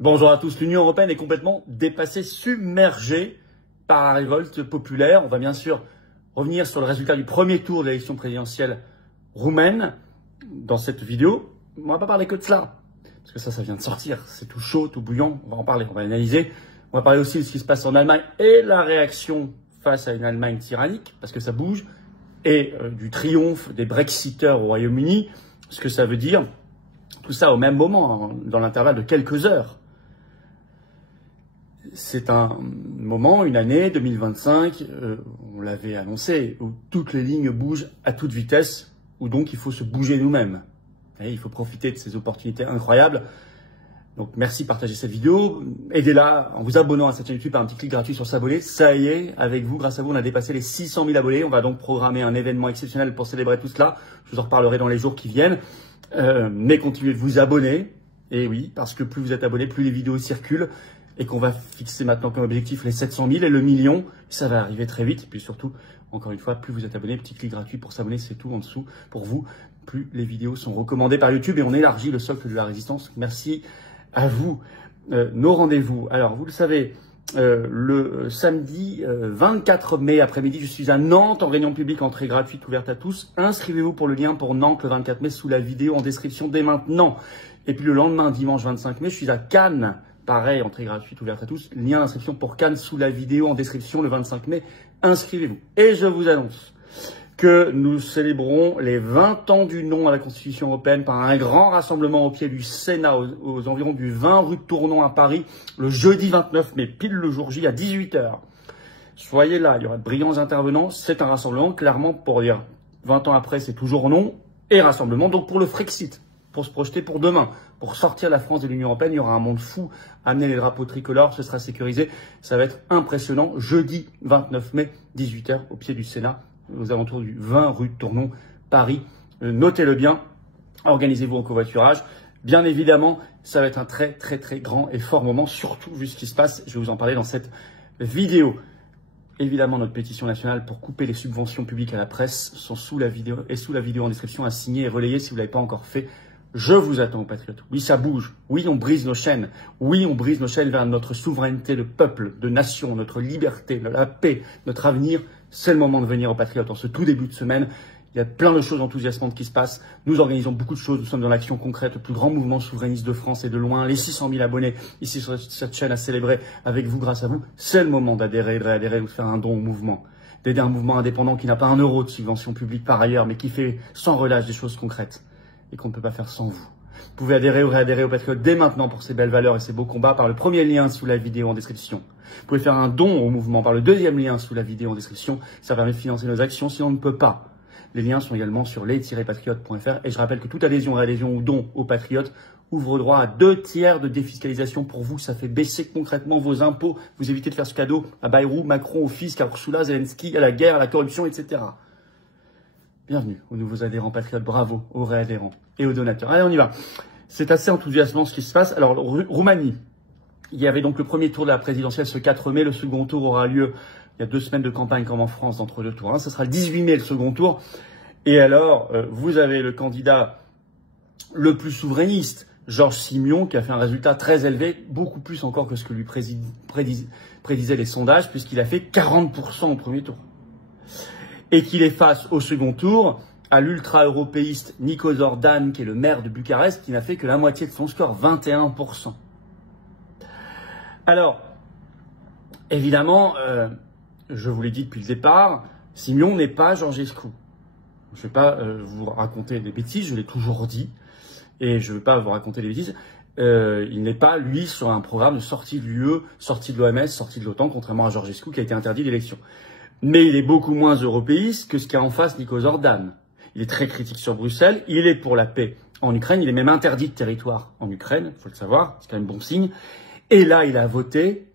Bonjour à tous. L'Union européenne est complètement dépassée, submergée par la révolte populaire. On va bien sûr revenir sur le résultat du premier tour de l'élection présidentielle roumaine dans cette vidéo. On va pas parler que de cela, parce que ça vient de sortir. C'est tout chaud, tout bouillant. On va en parler, on va analyser. On va parler aussi de ce qui se passe en Allemagne et la réaction face à une Allemagne tyrannique, parce que ça bouge, et du triomphe des Brexiteurs au Royaume-Uni, ce que ça veut dire. Tout ça au même moment, dans l'intervalle de quelques heures. C'est un moment, une année 2025, on l'avait annoncé, où toutes les lignes bougent à toute vitesse, où donc il faut se bouger nous-mêmes. Il faut profiter de ces opportunités incroyables. Donc merci de partager cette vidéo, aidez-la en vous abonnant à cette chaîne YouTube par un petit clic gratuit sur s'abonner. Ça y est, avec vous, grâce à vous, on a dépassé les 600 000 abonnés. On va donc programmer un événement exceptionnel pour célébrer tout cela. Je vous en reparlerai dans les jours qui viennent. Mais continuez de vous abonner. Et oui, parce que plus vous êtes abonnés, plus les vidéos circulent. Et qu'on va fixer maintenant comme objectif les 700 000 et le million. Ça va arriver très vite. Et puis surtout, encore une fois, plus vous êtes abonnés, petit clic gratuit pour s'abonner, c'est tout en dessous pour vous. Plus les vidéos sont recommandées par YouTube et on élargit le socle de la résistance. Merci à vous. Nos rendez-vous. Alors, vous le savez, le samedi 24 mai après-midi, je suis à Nantes en réunion publique, entrée gratuite, ouverte à tous. Inscrivez-vous pour le lien pour Nantes le 24 mai sous la vidéo en description dès maintenant. Et puis le lendemain, dimanche 25 mai, je suis à Cannes. Pareil, entrée gratuite, ouverte à tous. Lien d'inscription pour Cannes sous la vidéo en description le 25 mai. Inscrivez-vous. Et je vous annonce que nous célébrons les 20 ans du non à la Constitution européenne par un grand rassemblement au pied du Sénat aux environs du 20 rue de Tournon à Paris le jeudi 29 mai, pile le jour J à 18 h. Soyez là, il y aura de brillants intervenants. C'est un rassemblement clairement pour dire 20 ans après, c'est toujours non et rassemblement donc pour le Frexit. Pour se projeter pour demain, pour sortir la France de l'Union européenne, il y aura un monde fou, amener les drapeaux tricolores, ce sera sécurisé, ça va être impressionnant. Jeudi 29 mai, 18 h, au pied du Sénat, aux alentours du 20 rue de Tournon, Paris. Notez-le bien, organisez-vous en covoiturage. Bien évidemment, ça va être un très grand et fort moment, surtout vu ce qui se passe, je vais vous en parler dans cette vidéo. Évidemment, notre pétition nationale pour couper les subventions publiques à la presse sont sous la vidéo en description à signer et relayer si vous ne l'avez pas encore fait. Je vous attends, patriotes. Oui, ça bouge. Oui, on brise nos chaînes. Oui, on brise nos chaînes vers notre souveraineté de peuple, de nation, notre liberté, la paix, notre avenir. C'est le moment de venir aux patriotes en ce tout début de semaine. Il y a plein de choses enthousiasmantes qui se passent. Nous organisons beaucoup de choses. Nous sommes dans l'action concrète, le plus grand mouvement souverainiste de France et de loin. Les 600 000 abonnés ici sur cette chaîne à célébrer avec vous, grâce à vous. C'est le moment d'adhérer, de réadhérer ou de faire un don au mouvement. D'aider un mouvement indépendant qui n'a pas un euro de subvention publique par ailleurs, mais qui fait sans relâche des choses concrètes et qu'on ne peut pas faire sans vous. Vous pouvez adhérer ou réadhérer aux Patriotes dès maintenant pour ces belles valeurs et ces beaux combats par le premier lien sous la vidéo en description. Vous pouvez faire un don au mouvement par le deuxième lien sous la vidéo en description. Ça permet de financer nos actions si on ne peut pas. Les liens sont également sur les-patriotes.fr et je rappelle que toute adhésion, réadhésion ou don aux Patriotes ouvre droit à 2 tiers de défiscalisation pour vous. Ça fait baisser concrètement vos impôts. Vous évitez de faire ce cadeau à Bayrou, Macron, au fisc, à Ursula, Zelensky, à la guerre, à la corruption, etc. Bienvenue aux nouveaux adhérents patriotes, bravo aux réadhérents et aux donateurs. Allez, on y va. C'est assez enthousiasmant ce qui se passe. Alors, Roumanie, il y avait donc le premier tour de la présidentielle ce 4 mai. Le second tour aura lieu, il y a 2 semaines de campagne comme en France d'entre-deux tours. Ce sera le 18 mai le second tour. Et alors, vous avez le candidat le plus souverainiste, Georges Simion, qui a fait un résultat très élevé, beaucoup plus encore que ce que lui prédisaient les sondages, puisqu'il a fait 40% au premier tour. Et qu'il est face au second tour à l'ultra-européiste Nico Zordan, qui est le maire de Bucarest, qui n'a fait que la moitié de son score, 21%. Alors, évidemment, je vous l'ai dit depuis le départ, Simion n'est pas Georgescu. Je ne vais pas vous raconter des bêtises, je l'ai toujours dit, et je ne veux pas vous raconter des bêtises. Il n'est pas, lui, sur un programme de sortie de l'UE, sortie de l'OMS, sortie de l'OTAN, contrairement à Georgescu, qui a été interdit d'élection. Mais il est beaucoup moins européiste que ce qu'a en face Nico Zordan. Il est très critique sur Bruxelles, il est pour la paix en Ukraine, il est même interdit de territoire en Ukraine, il faut le savoir, c'est quand même bon signe. Et là, il a voté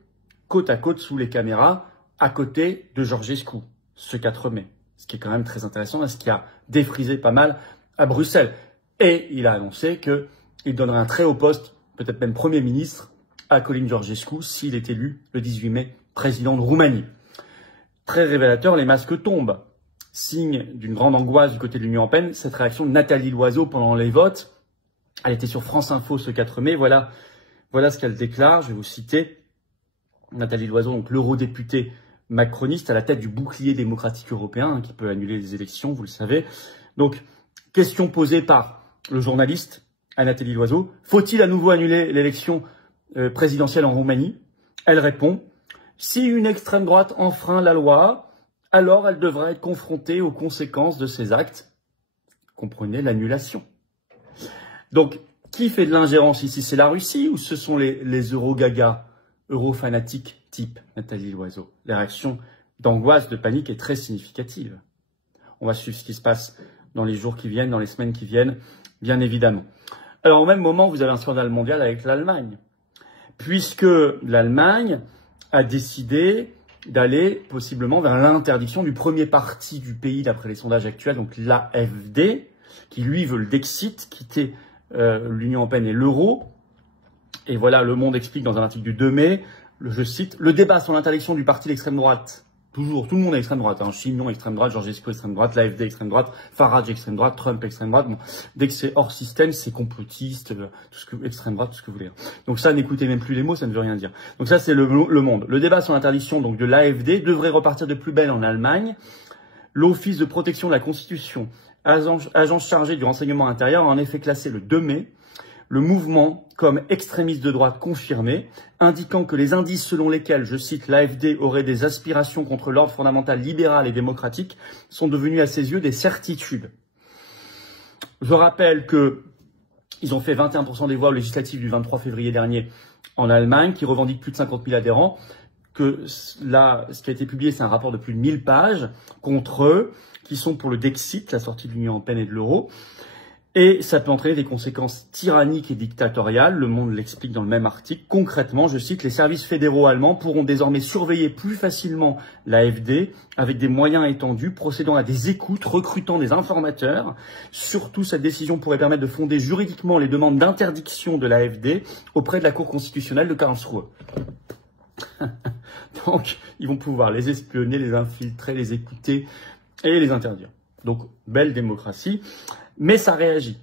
côte à côte sous les caméras, à côté de Georgescu, ce 4 mai. Ce qui est quand même très intéressant, et ce qui a défrisé pas mal à Bruxelles. Et il a annoncé qu'il donnerait un très haut poste, peut-être même Premier ministre, à Calin Georgescu s'il est élu le 18 mai président de Roumanie. Très révélateur, les masques tombent. Signe d'une grande angoisse du côté de l'Union européenne, cette réaction de Nathalie Loiseau pendant les votes. Elle était sur France Info ce 4 mai. Voilà Voilà ce qu'elle déclare, je vais vous citer. Nathalie Loiseau, donc l'eurodéputée macroniste à la tête du bouclier démocratique européen, qui peut annuler les élections, vous le savez. Donc, question posée par le journaliste à Nathalie Loiseau. Faut-il à nouveau annuler l'élection présidentielle en Roumanie? Elle répond, si une extrême droite enfreint la loi, alors elle devra être confrontée aux conséquences de ses actes. Comprenez l'annulation. Donc, qui fait de l'ingérence ici? C'est la Russie ou ce sont les euro-gagas, euro-fanatiques type Nathalie Loiseau? La réaction d'angoisse, de panique est très significative. On va suivre ce qui se passe dans les jours qui viennent, dans les semaines qui viennent, bien évidemment. Alors, au même moment, vous avez un scandale mondial avec l'Allemagne, puisque l'Allemagne a décidé d'aller possiblement vers l'interdiction du premier parti du pays, d'après les sondages actuels, donc l'AfD, qui lui veut le Dexit, quitter l'Union européenne et l'euro. Et voilà, Le Monde explique dans un article du 2 mai, je cite, « Le débat sur l'interdiction du parti d'extrême droite ». Toujours, tout le monde est extrême droite. Hein. Chignon, extrême droite, Georgescu, extrême droite, l'AfD, extrême droite, Farage, extrême droite, Trump, extrême droite. Bon, dès que c'est hors système, c'est complotiste, extrême droite, tout ce que vous voulez. Donc ça, n'écoutez même plus les mots, ça ne veut rien dire. Donc ça, c'est le Monde. Le débat sur l'interdiction donc de l'AfD devrait repartir de plus belle en Allemagne. L'Office de protection de la Constitution, agence chargée du renseignement intérieur, a en effet classé le 2 mai le mouvement comme extrémiste de droite confirmé, indiquant que les indices selon lesquels, je cite, l'AfD aurait des aspirations contre l'ordre fondamental libéral et démocratique sont devenus à ses yeux des certitudes. Je rappelle que ils ont fait 21% des voix aux législatives du 23 février dernier en Allemagne, qui revendiquent plus de 50 000 adhérents, que là, ce qui a été publié, c'est un rapport de plus de 1000 pages contre eux, qui sont pour le Dexit, la sortie de l'Union européenne et de l'euro. Et ça peut entraîner des conséquences tyranniques et dictatoriales. Le Monde l'explique dans le même article. Concrètement, je cite, les services fédéraux allemands pourront désormais surveiller plus facilement l'AfD avec des moyens étendus, procédant à des écoutes, recrutant des informateurs. Surtout, cette décision pourrait permettre de fonder juridiquement les demandes d'interdiction de l'AfD auprès de la Cour constitutionnelle de Karlsruhe. Donc, ils vont pouvoir les espionner, les infiltrer, les écouter et les interdire. Donc, belle démocratie. Mais ça réagit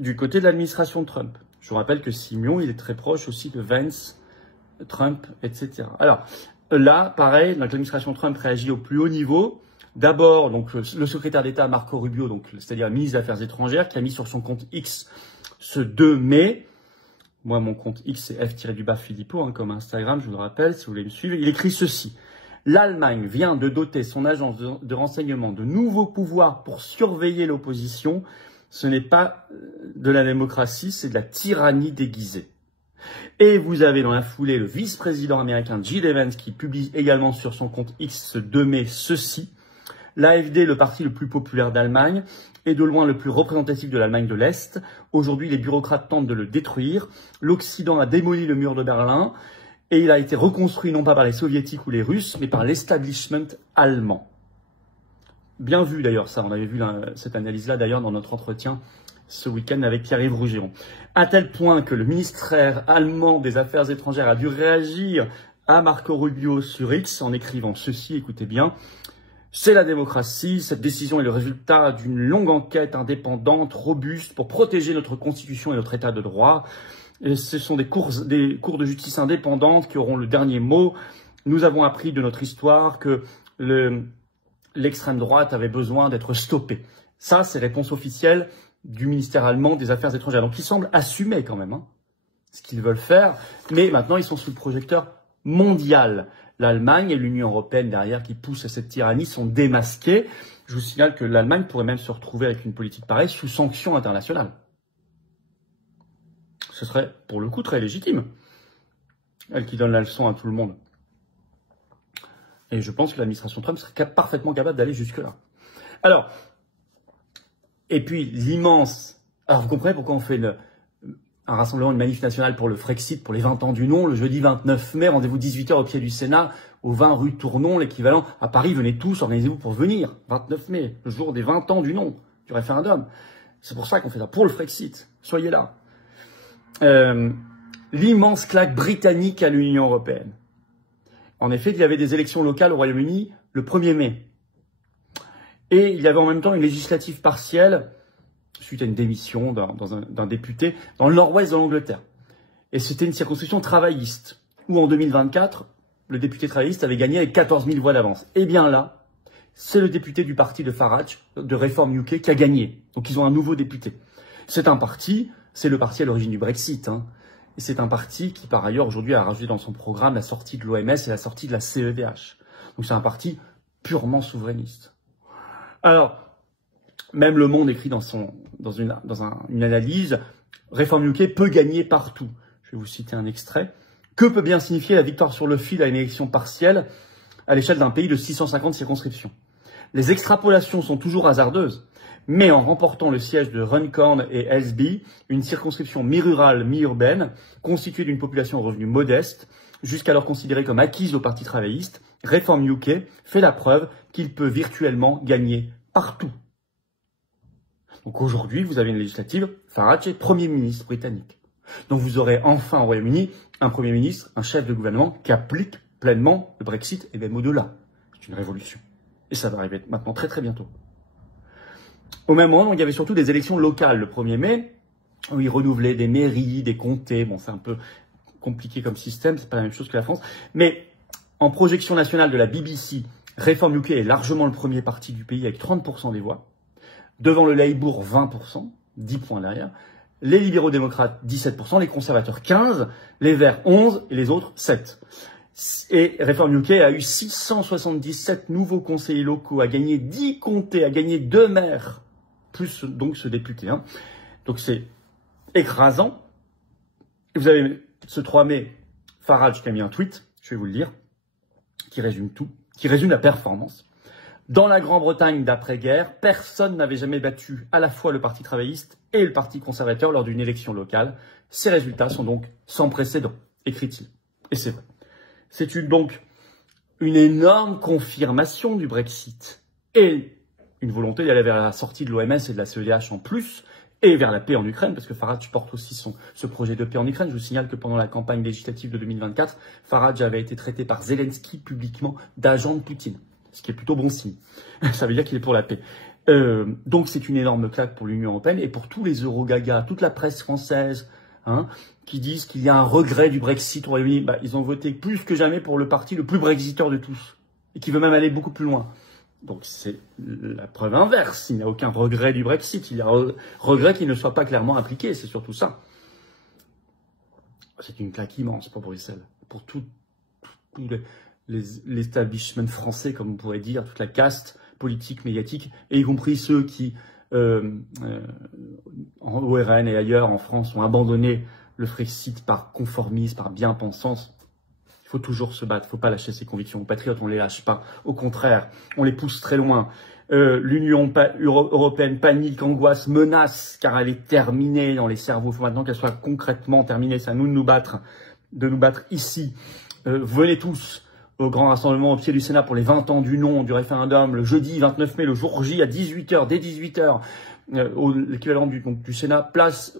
du côté de l'administration Trump. Je vous rappelle que Simeon, il est très proche aussi de Vance, Trump, etc. Alors là, pareil, l'administration Trump réagit au plus haut niveau. D'abord, donc le secrétaire d'État Marco Rubio, donc c'est-à-dire le ministre des Affaires étrangères, qui a mis sur son compte X ce 2 mai. Moi, mon compte X, c'est F-Filippo, hein, comme Instagram, je vous le rappelle, si vous voulez me suivre. Il écrit ceci. L'Allemagne vient de doter son agence de renseignement de nouveaux pouvoirs pour surveiller l'opposition. Ce n'est pas de la démocratie, c'est de la tyrannie déguisée. Et vous avez dans la foulée le vice-président américain Jill Evans qui publie également sur son compte X ce 2 mai ceci. L'AfD, le parti le plus populaire d'Allemagne, est de loin le plus représentatif de l'Allemagne de l'Est. Aujourd'hui, les bureaucrates tentent de le détruire. L'Occident a démoli le mur de Berlin. Et il a été reconstruit non pas par les soviétiques ou les russes, mais par l'establishment allemand. Bien vu d'ailleurs ça, on avait vu cette analyse-là d'ailleurs dans notre entretien ce week-end avec Pierre-Yves Rougeron. À tel point que le ministère allemand des Affaires étrangères a dû réagir à Marco Rubio sur X en écrivant ceci, écoutez bien. C'est la démocratie, cette décision est le résultat d'une longue enquête indépendante, robuste, pour protéger notre constitution et notre état de droit. Et ce sont des cours de justice indépendantes qui auront le dernier mot. Nous avons appris de notre histoire que l'extrême droite avait besoin d'être stoppée. Ça, c'est réponse officielle du ministère allemand des Affaires étrangères. Donc, ils semblent assumer quand même ce qu'ils veulent faire. Mais maintenant, ils sont sous le projecteur mondial. L'Allemagne et l'Union européenne derrière qui poussent à cette tyrannie sont démasqués. Je vous signale que l'Allemagne pourrait même se retrouver avec une politique pareille sous sanction internationale. Ce serait, pour le coup, très légitime. Elle qui donne la leçon à tout le monde. Et je pense que l'administration Trump serait parfaitement capable d'aller jusque-là. Alors, et puis l'immense... Alors, vous comprenez pourquoi on fait un rassemblement, une manif nationale pour le Frexit, pour les 20 ans du non, le jeudi 29 mai, rendez-vous 18h au pied du Sénat, au 20 rue Tournon, l'équivalent. À Paris, venez tous, organisez-vous pour venir. 29 mai, le jour des 20 ans du non, du référendum. C'est pour ça qu'on fait ça, pour le Frexit. Soyez là. L'immense claque britannique à l'Union européenne. En effet, il y avait des élections locales au Royaume-Uni le 1er mai. Et il y avait en même temps une législative partielle, suite à une démission d'un député, dans le nord-ouest de l'Angleterre. Et c'était une circonscription travailliste, où en 2024, le député travailliste avait gagné avec 14 000 voix d'avance. Eh bien là, c'est le député du parti de Farage, de Reform UK, qui a gagné. Donc ils ont un nouveau député. C'est un parti, c'est le parti à l'origine du Brexit. Et c'est un parti qui, par ailleurs, aujourd'hui a rajouté dans son programme la sortie de l'OMS et la sortie de la CEDH. Donc c'est un parti purement souverainiste. Alors, même Le Monde écrit dans une analyse, Reform UK peut gagner partout. Je vais vous citer un extrait. Que peut bien signifier la victoire sur le fil à une élection partielle à l'échelle d'un pays de 650 circonscriptions? Les extrapolations sont toujours hasardeuses, mais en remportant le siège de Runcorn et Ellesby, une circonscription mi-rurale, mi-urbaine, constituée d'une population aux revenus modestes, jusqu'alors considérée comme acquise au Parti travailliste, Reform UK fait la preuve qu'il peut virtuellement gagner partout. Donc aujourd'hui, vous avez une législative, Farage est Premier ministre britannique. Donc vous aurez enfin au Royaume-Uni un Premier ministre, un chef de gouvernement qui applique pleinement le Brexit et même au-delà. C'est une révolution. Et ça va arriver maintenant très très bientôt. Au même moment, il y avait surtout des élections locales le 1er mai, où ils renouvelaient des mairies, des comtés. Bon, c'est un peu compliqué comme système, c'est pas la même chose que la France. Mais en projection nationale de la BBC, Reform UK est largement le premier parti du pays avec 30% des voix. Devant le Labour, 20%, 10 points derrière. Les libéraux-démocrates, 17%, les conservateurs, 15%, les Verts, 11% et les autres, 7%. Et Reform UK a eu 677 nouveaux conseillers locaux, a gagné 10 comtés, a gagné 2 maires, plus donc ce député. Donc c'est écrasant. Vous avez ce 3 mai, Farage qui a mis un tweet, je vais vous le lire, qui résume tout, qui résume la performance. Dans la Grande-Bretagne d'après-guerre, personne n'avait jamais battu à la fois le Parti travailliste et le Parti conservateur lors d'une élection locale. Ces résultats sont donc sans précédent, écrit-il. Et c'est vrai. C'est donc une énorme confirmation du Brexit et une volonté d'aller vers la sortie de l'OMS et de la CEDH en plus, et vers la paix en Ukraine, parce que Farage porte aussi ce projet de paix en Ukraine. Je vous signale que pendant la campagne législative de 2024, Farage avait été traité par Zelensky publiquement d'agent de Poutine, ce qui est plutôt bon signe. Ça veut dire qu'il est pour la paix. Donc c'est une énorme claque pour l'Union européenne et pour tous les eurogagas, toute la presse française, qui disent qu'il y a un regret du Brexit au Royaume-Uni. Ils ont voté plus que jamais pour le parti le plus brexiteur de tous, et qui veut même aller beaucoup plus loin. Donc c'est la preuve inverse, il n'y a aucun regret du Brexit, il y a un regret qu'il ne soit pas clairement appliqué, c'est surtout ça. C'est une claque immense pour Bruxelles, pour tout l'establishment français, comme on pourrait dire, toute la caste politique, médiatique, et y compris ceux qui, en ORN et ailleurs en France, ont abandonné le Frexit par conformisme, par bien-pensance. Il faut toujours se battre, il ne faut pas lâcher ses convictions. Aux patriotes, on ne les lâche pas. Au contraire, on les pousse très loin. L'Union européenne panique, angoisse, menace, car elle est terminée dans les cerveaux. Il faut maintenant qu'elle soit concrètement terminée. C'est à nous de nous battre ici. Venez tous au grand rassemblement au pied du Sénat pour les 20 ans du non du référendum, le jeudi 29 mai, le jour J à 18h, dès 18h. L'équivalent du Sénat, place,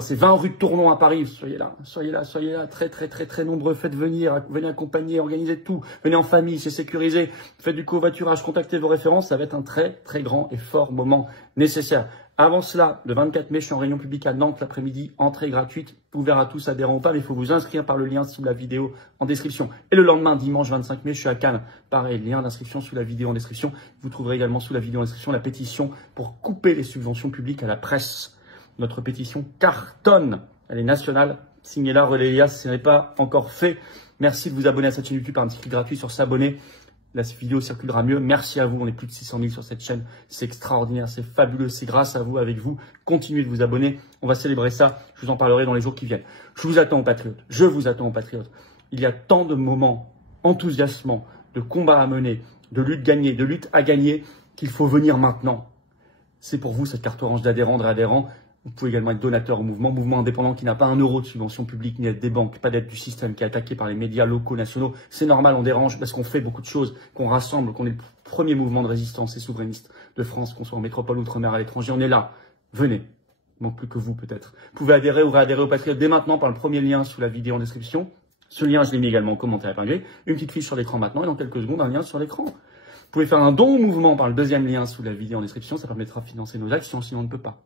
c'est 20 rue de Tournon à Paris. Soyez là, très nombreux. venez accompagner, organisez tout. Venez en famille, c'est sécurisé. Faites du covoiturage, contactez vos références. Ça va être un très grand et fort moment nécessaire. Avant cela, le 24 mai, je suis en réunion publique à Nantes l'après-midi, entrée gratuite, ouvert à tous, adhérents ou pas, mais il faut vous inscrire par le lien sous la vidéo en description. Et le lendemain, dimanche 25 mai, je suis à Cannes. Pareil, lien d'inscription sous la vidéo en description. Vous trouverez également sous la vidéo en description la pétition pour couper les subventions publiques à la presse. Notre pétition cartonne. Elle est nationale. Signez-la, relayez-la si ce n'est pas encore fait. Merci de vous abonner à cette chaîne YouTube par un petit clic gratuit sur s'abonner. La vidéo circulera mieux. Merci à vous. On est plus de 600 000 sur cette chaîne. C'est extraordinaire. C'est fabuleux. C'est grâce à vous, avec vous. Continuez de vous abonner. On va célébrer ça. Je vous en parlerai dans les jours qui viennent. Je vous attends aux patriotes. Je vous attends aux patriotes. Il y a tant de moments enthousiasmants, de combats à mener, de luttes gagnées, de luttes à gagner qu'il faut venir maintenant. C'est pour vous cette carte orange d'adhérents, de réadhérents. Vous pouvez également être donateur au mouvement indépendant qui n'a pas un euro de subvention publique, ni d'aide des banques, pas d'aide du système, qui est attaqué par les médias locaux, nationaux. C'est normal, on dérange parce qu'on fait beaucoup de choses, qu'on rassemble, qu'on est le premier mouvement de résistance et souverainiste de France, qu'on soit en métropole, outre-mer, à l'étranger. On est là. Venez. Il manque plus que vous, peut-être. Vous pouvez adhérer ou réadhérer aux Patriotes dès maintenant par le premier lien sous la vidéo en description. Ce lien, je l'ai mis également en commentaire épinglé. Une petite fiche sur l'écran maintenant et dans quelques secondes, un lien sur l'écran. Vous pouvez faire un don au mouvement par le deuxième lien sous la vidéo en description. Ça permettra de financer nos actions, sinon on ne peut pas.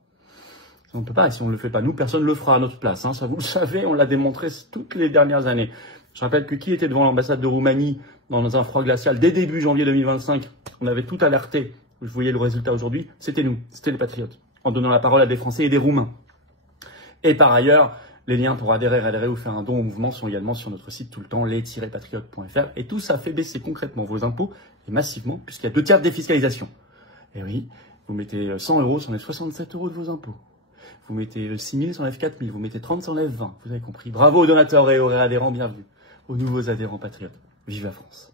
On ne peut pas, et si on ne le fait pas, nous, personne ne le fera à notre place. Hein. Ça, vous le savez, on l'a démontré toutes les dernières années. Je rappelle que qui était devant l'ambassade de Roumanie dans un froid glacial dès début janvier 2025, on avait tout alerté. Vous voyez le résultat aujourd'hui, c'était nous, c'était les patriotes, en donnant la parole à des Français et des Roumains. Et par ailleurs, les liens pour adhérer ou faire un don au mouvement sont également sur notre site tout le temps, les-patriotes.fr. Et tout ça fait baisser concrètement vos impôts, et massivement, puisqu'il y a 2 tiers de défiscalisation. Et oui, vous mettez 100 €, ça enlève 67 € de vos impôts. Vous mettez 6 000, ça enlève 4 000. Vous mettez 30, ça enlève 20. Vous avez compris. Bravo aux donateurs et aux adhérents, bienvenue. Aux nouveaux adhérents patriotes. Vive la France.